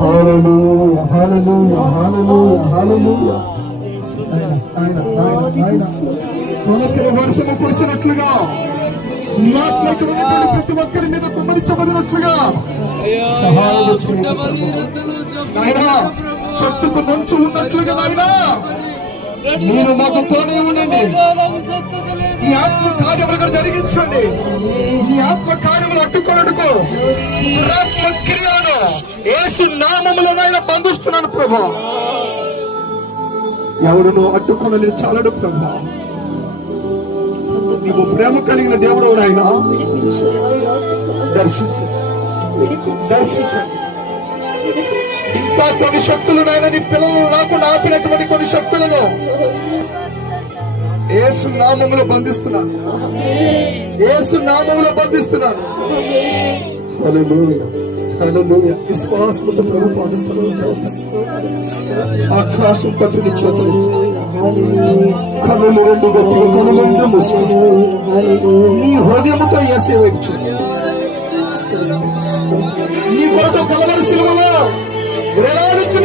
హల్లెలూయా హల్లెలూయా హల్లెలూయా హల్లెలూయా. తొలకరి వర్షము కురిచినట్లుగా నీ ఆత్మ ఇక్కడ ఉన్నటువంటి ప్రతి ఒక్కరి మీద కుమ్మరించబడినట్లుగా సహాయం చేయండి నాయనా. చెట్టుకు మంచు ఉన్నట్లుగా నాయనా మీరు మాకు తోడే ఉండండి. నీ ఆత్మ కార్యములు కూడా జరిగించండి. నీ ఆత్మ కార్యములు అడ్డుకొనడుకో దురాత్మ క్రియలను యేసు నామములో నాయన బంధిస్తున్నాను ప్రభా. ఎవడును అడ్డుకొనని చాలడు ప్రభా. నీవు ప్రేమ కలిగిన దేవుడు నాయన. దర్శించండి. ఇంకా కొన్ని శక్తులు నాయన నీ పిల్లలు రాకుండా ఆపినటువంటి కొన్ని శక్తులను యేసు నామములో బంధిస్తున్నాను. యేసు నామములో బంధిస్తున్నాను. హల్లెలూయా హల్లెలూయా. విశ్వాసముతో ప్రభుత్వాన్ని ఆకాశం పట్టుని చేతులు కన్నులు రెండు గట్టిగా కనులు మూసుకుని నీ హృదయముతో యేసే వైపు చూడు. నీ కొరకు కలవరి సిలువలో వేలాడించిన